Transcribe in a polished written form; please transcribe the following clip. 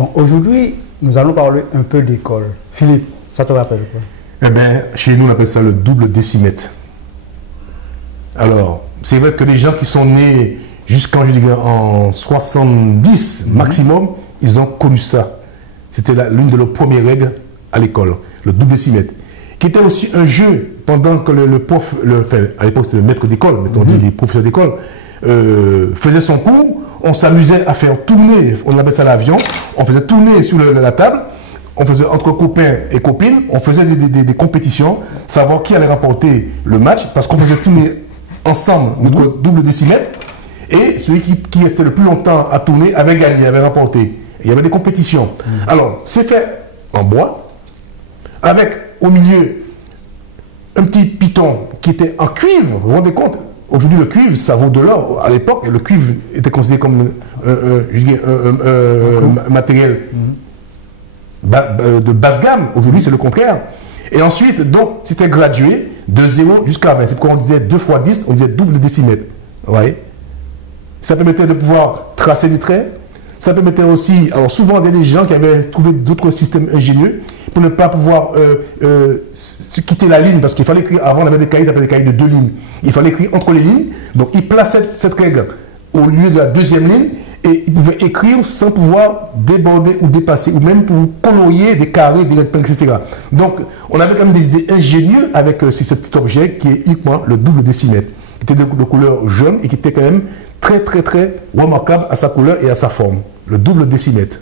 Bon, aujourd'hui, nous allons parler un peu d'école. Philippe, ça te rappelle quoi? Eh bien, chez nous, on appelle ça le double décimètre. Alors, c'est vrai que les gens qui sont nés jusqu'en, je dirais, en 70 maximum, ils ont connu ça. C'était l'une de leurs premières règles à l'école, le double décimètre. Qui était aussi un jeu pendant que le prof, à l'époque c'était le maître d'école, mettons dit les professeurs d'école, faisait son cours, on s'amusait à faire tourner, on appelle ça l'avion, on faisait tourner sur la table, on faisait entre copains et copines, on faisait des compétitions, savoir qui allait remporter le match, parce qu'on faisait tourner ensemble notre double décimètre, et celui qui restait le plus longtemps à tourner avait gagné, avait remporté. Il y avait des compétitions. Alors, c'est fait en bois, avec au milieu un petit piton qui était en cuivre, vous vous rendez compte? Aujourd'hui, le cuivre, ça vaut de l'or. À l'époque, le cuivre était considéré comme un matériel de basse gamme. Aujourd'hui, c'est le contraire. Et ensuite, donc, c'était gradué de 0 jusqu'à 20. C'est pourquoi on disait 2 fois 10, on disait double décimètre. Vous voyez? Ça permettait de pouvoir tracer des traits. Ça permettait aussi, alors souvent, il y a des gens qui avaient trouvé d'autres systèmes ingénieux pour ne pas pouvoir quitter la ligne, parce qu'il fallait écrire, avant on avait des cahiers, ça s'appelait des cahiers de 2 lignes. Il fallait écrire entre les lignes, donc il plaçait cette règle au lieu de la deuxième ligne, et il pouvait écrire sans pouvoir déborder ou dépasser, ou même pour colorier des carrés, des rectangles, etc. Donc on avait quand même des idées ingénieuses avec ce petit objet qui est uniquement le double décimètre, qui était de couleur jaune et qui était quand même très remarquable à sa couleur et à sa forme, le double décimètre.